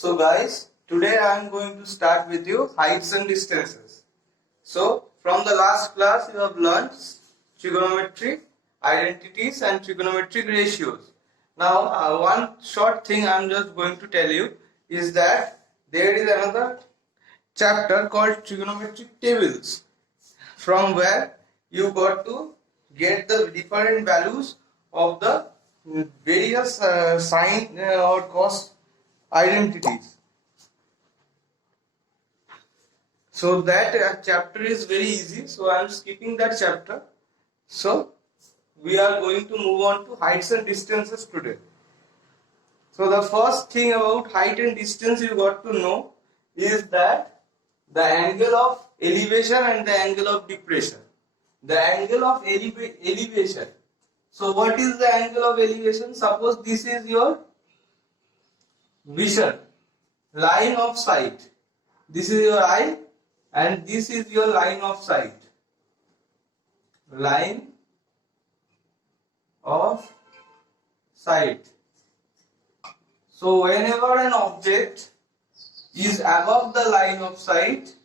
So guys, today I am going to start with you heights and distances. So from the last class you have learned trigonometry, identities and trigonometric ratios. Now one short thing I am just going to tell you is that there is another chapter called trigonometric tables, from where you got to get the different values of the various sine or cos identities. So that chapter is very easy, so I am skipping that chapter. So we are going to move on to heights and distances today. So the first thing about height and distance you got to know is that the angle of elevation and the angle of depression. The angle of elevation. So what is the angle of elevation? Suppose this is your vision, line of sight. This is your eye and this is your line of sight. Line of sight. So whenever an object is above the line of sight,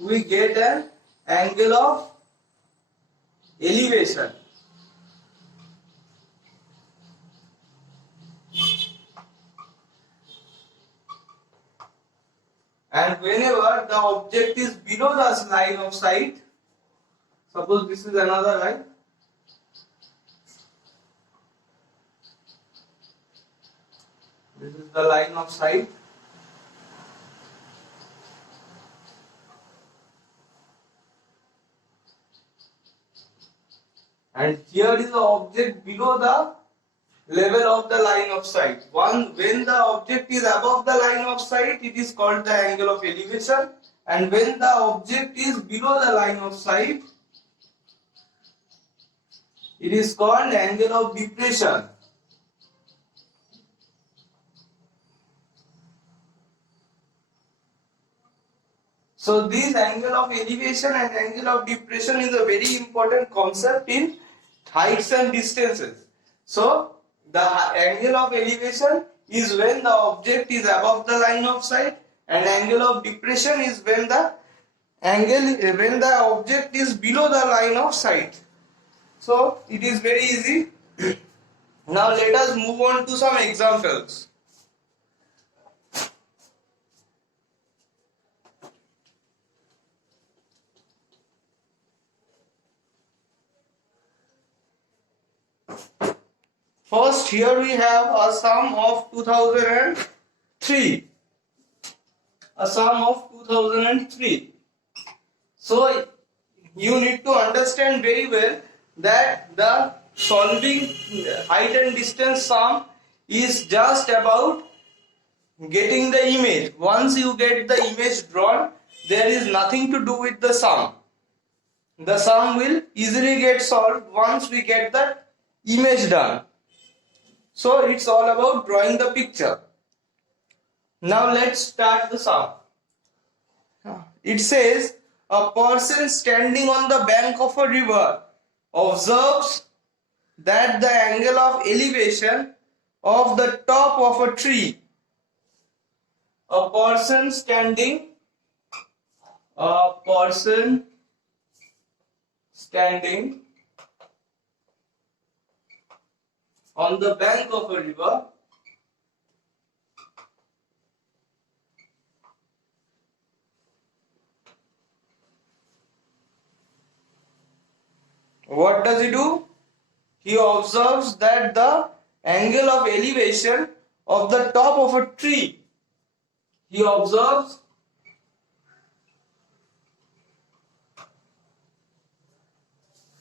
we get an angle of elevation. And whenever the object is below the line of sight, suppose this is another line, this is the line of sight, and here is the object below the level of the line of sight. When the object is above the line of sight, it is called the angle of elevation, and when the object is below the line of sight, it is called angle of depression. So this angle of elevation and angle of depression is a very important concept in heights and distances. So the angle of elevation is when the object is above the line of sight, and angle of depression is when the object is below the line of sight. So it is very easy. Now let us move on to some examples. First, here we have a sum of 2003. A sum of 2003. So you need to understand very well that the solving height and distance sum is just about getting the image. Once you get the image drawn, there is nothing to do with the sum. The sum will easily get solved once we get the image done. So it's all about drawing the picture. Now let's start the sum. It says a person standing on the bank of a river observes that the angle of elevation of the top of a tree. A person standing on the bank of a river what does he do? He observes that the angle of elevation of the top of a tree. He observes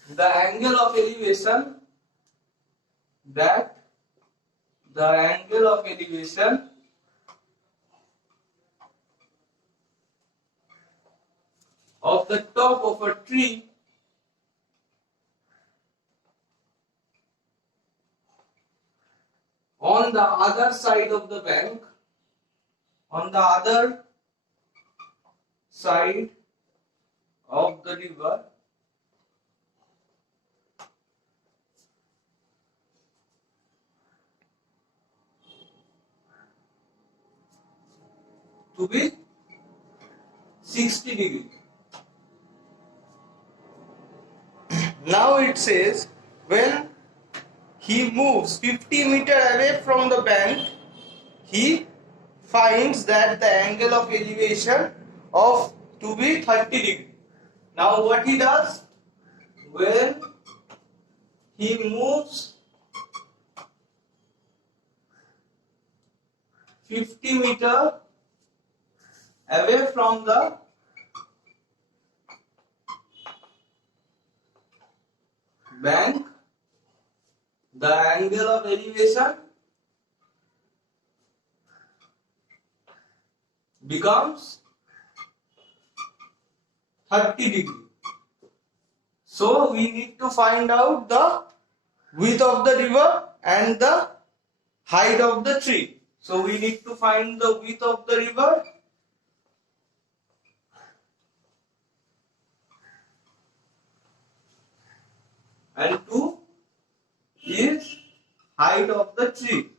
the angle of elevation of the top of a tree on the other side of the bank, on the other side of the river to be 60 degree. Now it says when he moves 50 meter away from the bank, he finds that the angle of elevation of to be 30 degree. Now what he does, when he moves 50 meter away from the bank, the angle of elevation becomes 30 degree. So we need to find out the width of the river and the height of the tree. So we need to find the width of the river and 2 is height of the tree.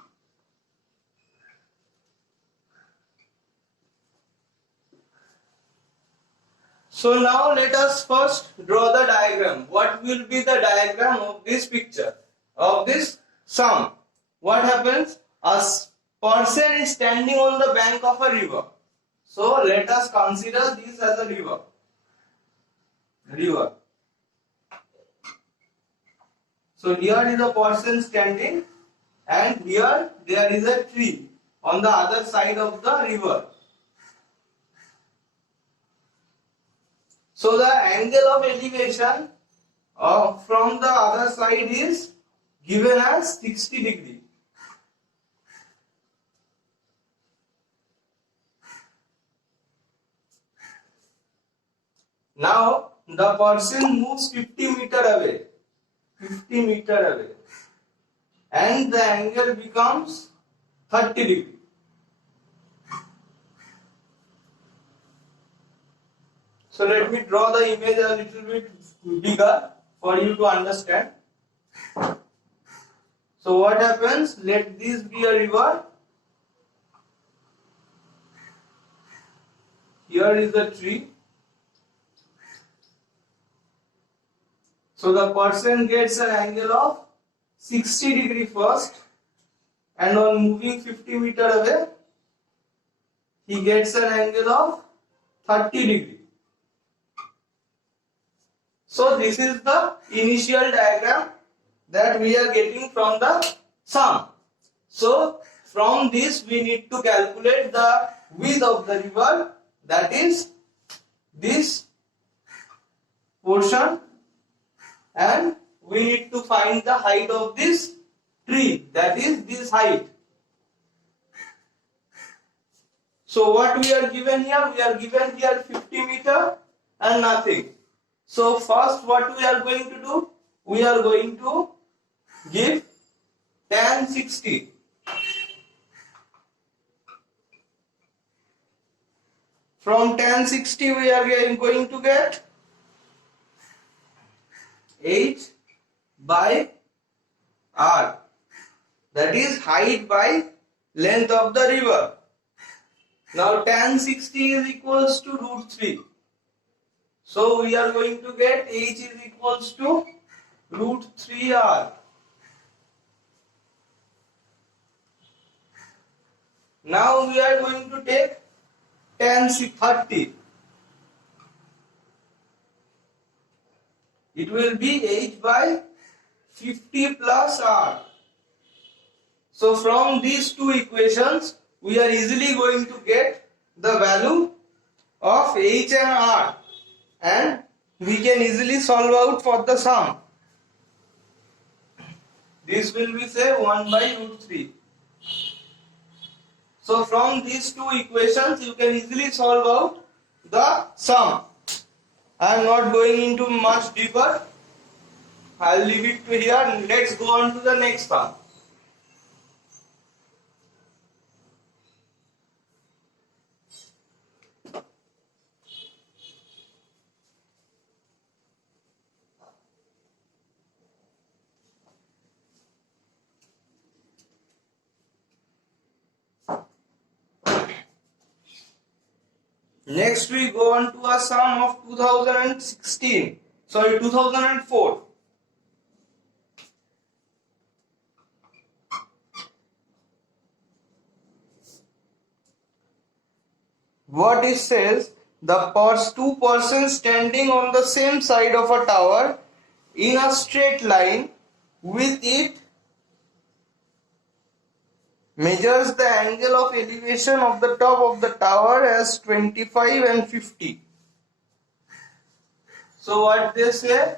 So now let us first draw the diagram. What will be the diagram of this picture, of this sum? What happens? A person is standing on the bank of a river. So let us consider this as a river. So here is a person standing and here there is a tree on the other side of the river. So the angle of elevation from the other side is given as 60 degree. Now the person moves 50 meter away, and the angle becomes 30 degree. So let me draw the image a little bit bigger for you to understand. So what happens? Let this be a river. Here is a tree. So the person gets an angle of 60 degree first, and on moving 50 meter away, he gets an angle of 30 degree. So this is the initial diagram that we are getting from the sum. So from this we need to calculate the width of the river, that is this portion, and we need to find the height of this tree, that is this height. So what we are given here? We are given here 50 meter and nothing. So first what we are going to do? We are going to give tan 60. From tan 60 we are going to get h by r, that is height by length of the river. Now tan 60 is equals to root 3. So we are going to get h is equals to root 3r. Now we are going to take tan 30. It will be h by 50 plus r. So from these two equations, we are easily going to get the value of h and r, and we can easily solve out for the sum. This will be say 1 by root 3. So from these two equations you can easily solve out the sum. I am not going into much deeper. I will leave it to here. Let's go on to the next sum. Next we go on to a sum of 2004. What it says, two persons standing on the same side of a tower in a straight line with it measures the angle of elevation of the top of the tower as 25 and 50. So what they say,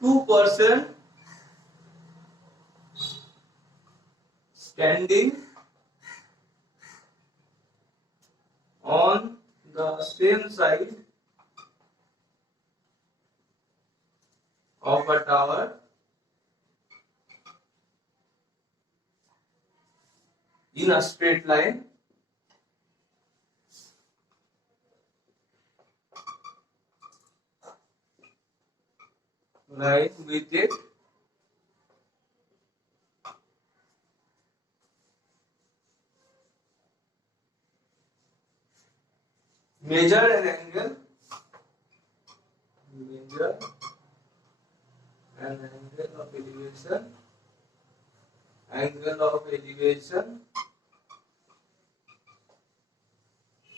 two persons standing on the same side of a tower in a straight line with it measure an angle of elevation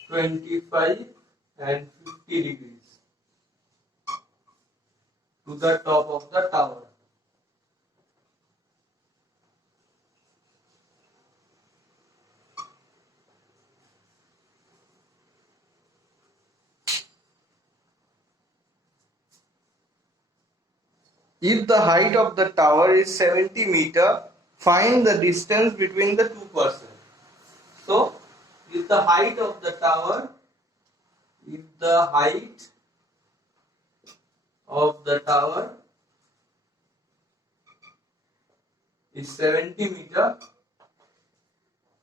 25 and 50 degrees to the top of the tower. If the height of the tower is 70 meter, find the distance between the two persons. So, if the height of the tower is 70 meter,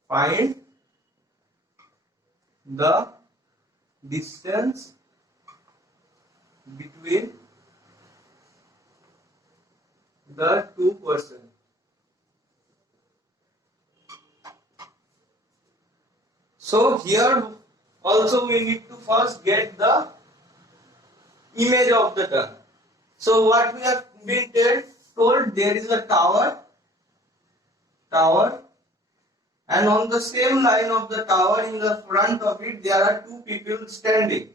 find the distance between the two persons. So here also we need to first get the image of the turn. So what we have been told, there is a tower and on the same line of the tower, in the front of it, there are two people standing.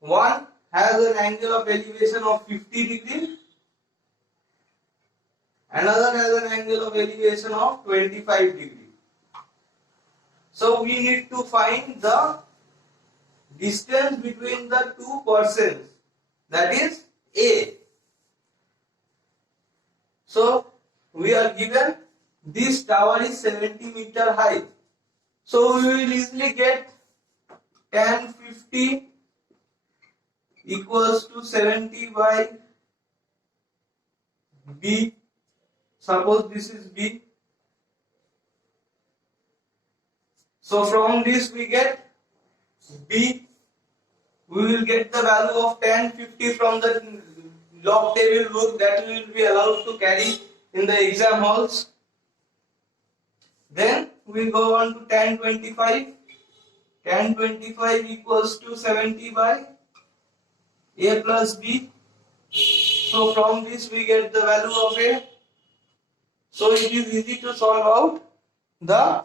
One has an angle of elevation of 50 degrees, another has an angle of elevation of 25 degrees. So we need to find the distance between the two persons, that is A. So we are given this tower is 70 meter high. So we will easily get tan 50 equals to 70 by B. Suppose this is B. So from this we get B. We will get the value of tan 50 from the log table book that we will be allowed to carry in the exam halls. Then we go on to tan 25. Tan 25 equals to 70 by A plus B. So from this we get the value of A. So it is easy to solve out the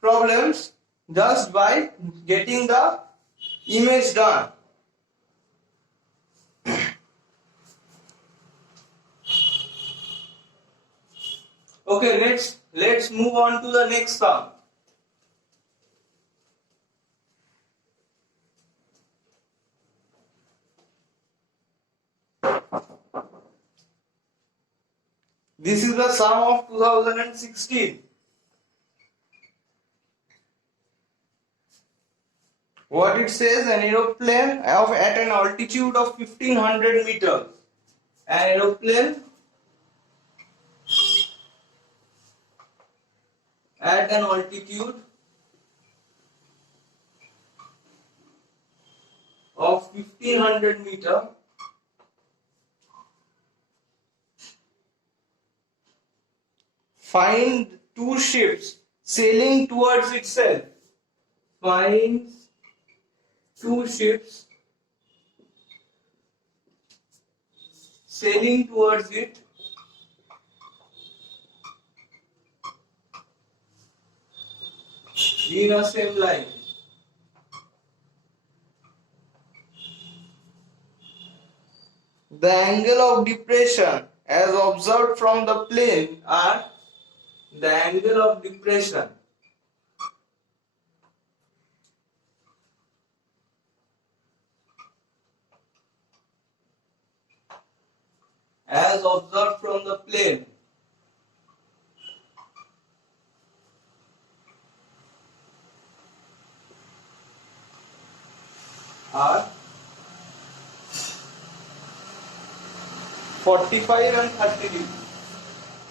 problems just by getting the image done. Okay, let's move on to the next sum. This is the sum of 2016. What it says, an aeroplane at an altitude of 1500 meters. An aeroplane at an altitude of 1500 meters find two ships sailing towards itself. Find two ships sailing towards it in a same line. The angle of depression as observed from the plane are the angle of depression as observed from the plane are 45 and 30 degree.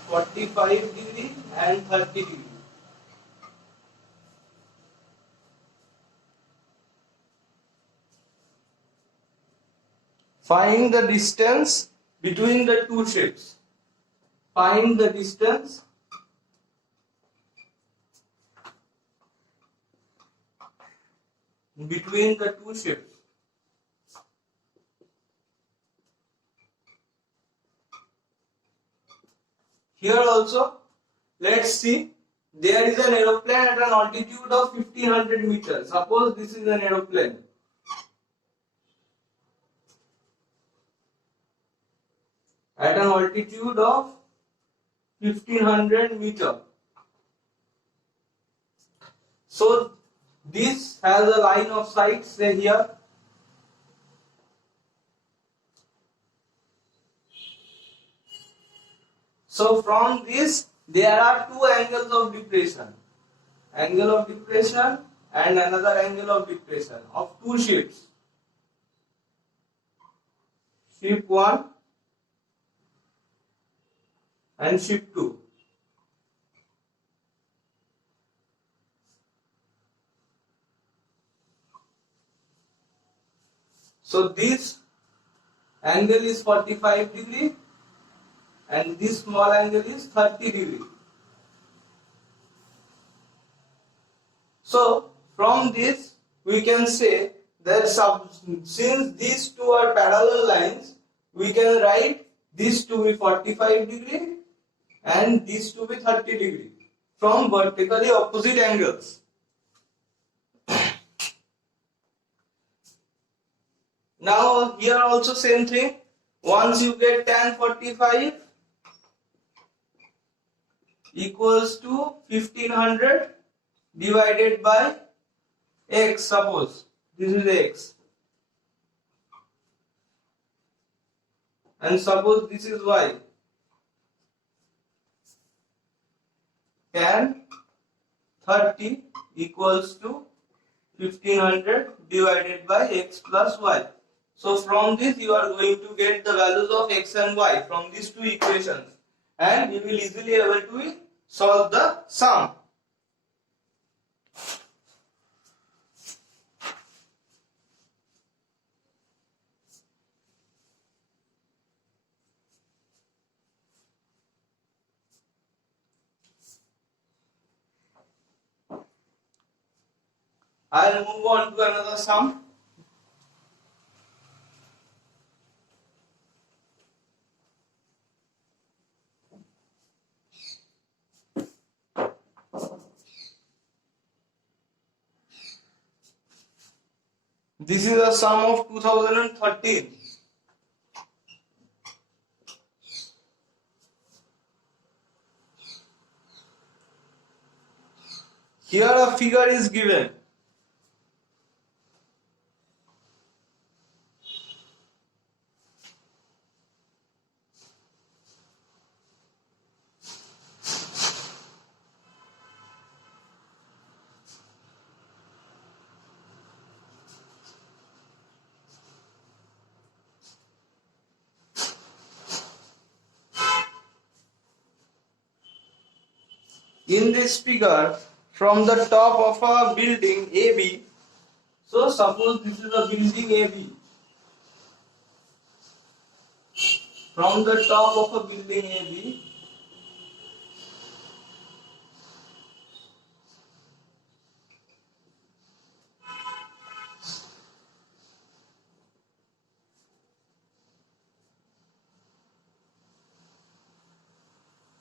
45 degree and 30 degree. Find the distance between the two ships. Find the distance between the two ships. Here also, let's see, there is an aeroplane at an altitude of 1500 meters. Suppose this is an aeroplane. At an altitude of 1500 meters. So, this has a line of sight, say here. So from this there are two angles of depression. Angle of depression and another angle of depression of two ships. Ship 1 and ship 2. So this angle is 45 degree and this small angle is 30 degree. So from this we can say that since these two are parallel lines, we can write this to be 45 degree and this to be 30 degree from vertically opposite angles. Now here also same thing. Once you get tan 45 equals to 1500 divided by x, suppose this is x and suppose this is y. Tan 30 equals to 1500 divided by x plus y. So from this you are going to get the values of x and y from these two equations and you will easily able to solve the sum. I'll move on to another sum. This is a sum of 2013. Here a figure is given. In this figure, from the top of a building AB, so suppose this is a building AB. From the top of a building AB,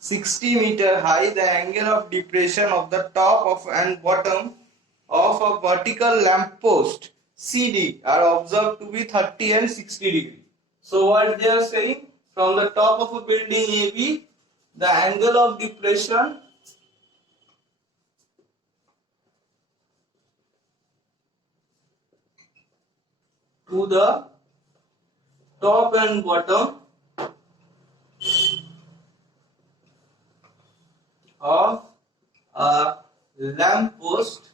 60-meter high, the angle of depression of the top of and bottom of a vertical lamp post CD are observed to be 30 and 60 degree. So what they are saying, from the top of a building AB, the angle of depression to the top and bottom of a lamp post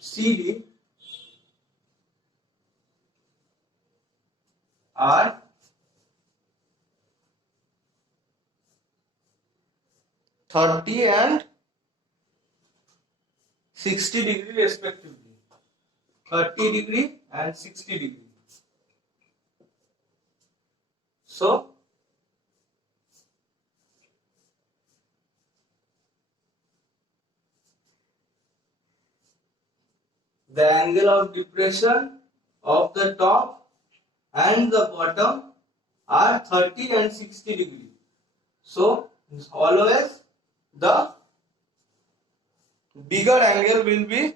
CD are 30 and 60 degree respectively. 30 degree and 60 degree. So the angle of depression of the top and the bottom are 30 and 60 degree. So always the bigger angle will be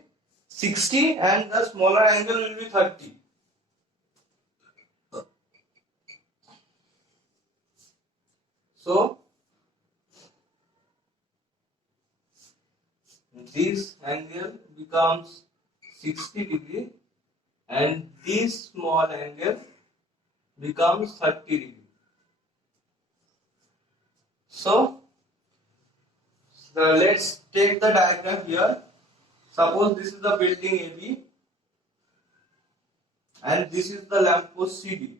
60 and the smaller angle will be 30. So this angle becomes 60 degree and this small angle becomes 30 degree. So let's take the diagram here. Suppose this is the building AB and this is the lamppost CD.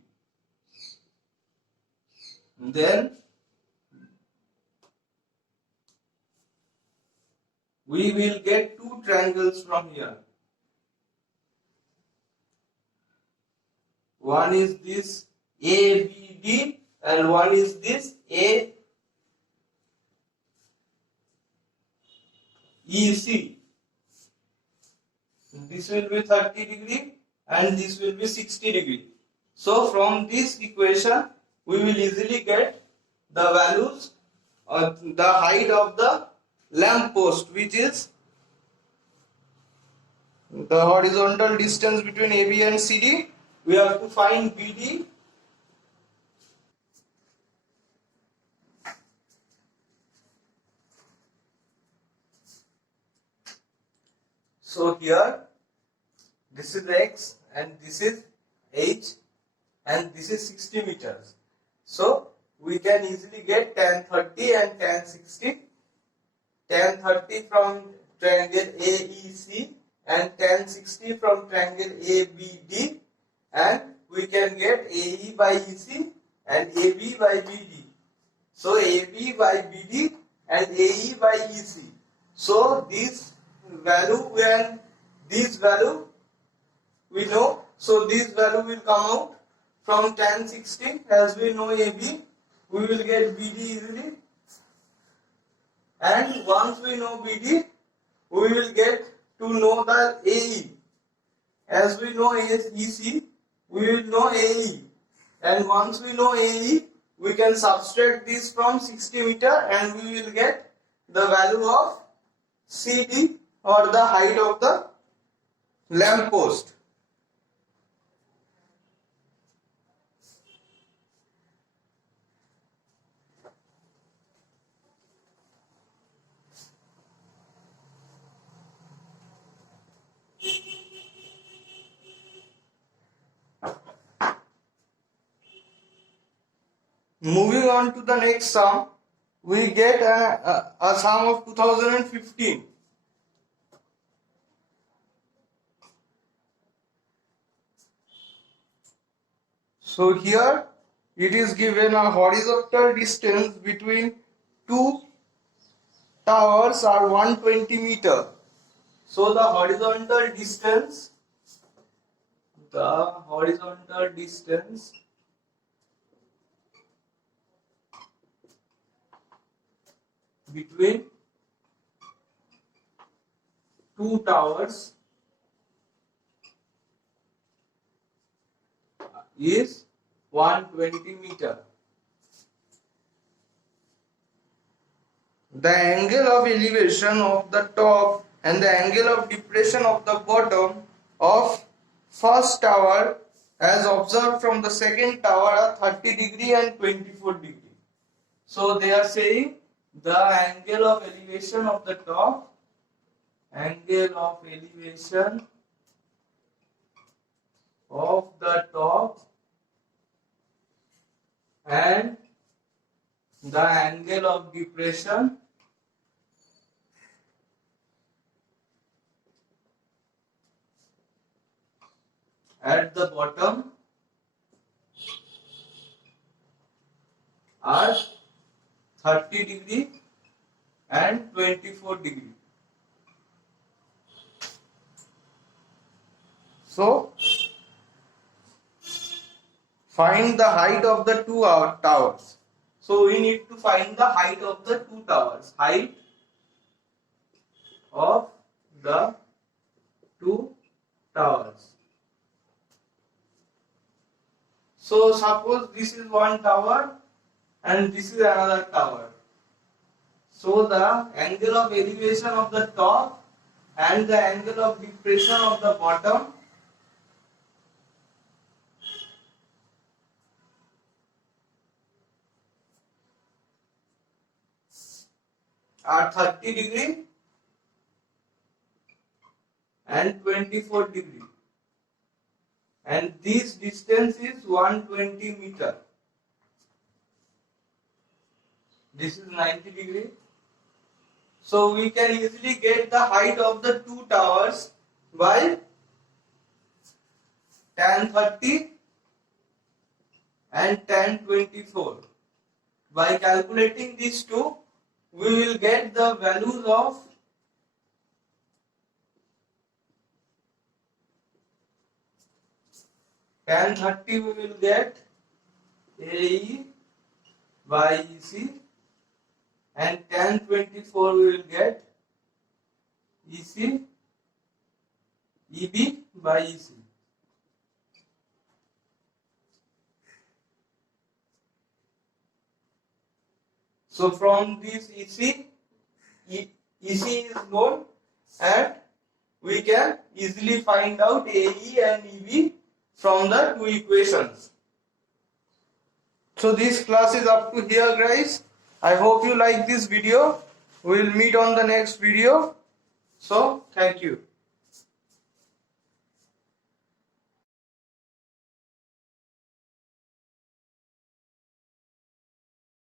Then we will get two triangles from here. One is this ABD and one is this AEC. This will be 30 degree and this will be 60 degree. So from this equation we will easily get the values of the height of the lamp post, which is the horizontal distance between AB and CD. We have to find BD. So here this is X and this is H and this is 60 meters. So we can easily get tan 30 and tan 60. Tan 30 from triangle AEC and tan 60 from triangle ABD, and we can get AE by EC and AB by BD. So AB by BD and AE by EC. So this value and this value we know. So this value will come out from tan 60. As we know AB, we will get BD easily. And once we know BD, we will get to know the AE. As we know EC, we will know AE. And once we know AE, we can subtract this from 60 meter and we will get the value of CD, or the height of the lamp post. Moving on to the next sum, we get a sum of 2015. So here it is given a horizontal distance between two towers are 120 meter. So the horizontal distance between two towers is 120 meter. the angle of elevation of the top and the angle of depression of the bottom of first tower as observed from the second tower are 30 degree and 24 degree. So they are saying the angle of elevation of the top, angle of elevation of the top and the angle of depression at the bottom are 30 degree and 24 degree. So find the height of the two towers. So we need to find the height of the two towers. Height of the two towers. So suppose this is one tower and this is another tower. So the angle of elevation of the top and the angle of depression of the bottom are 30 degree and 24 degree, and this distance is 120 meter. This is 90 degree. So we can easily get the height of the two towers by tan 30 and tan 24. By calculating these two, we will get the values of tan 30 we will get AE by EC, and tan 24 we will get EC EB by EC. So from this EC is known, and we can easily find out AE and EB from the two equations. So this class is up to here, guys. I hope you like this video. We will meet on the next video. So thank you.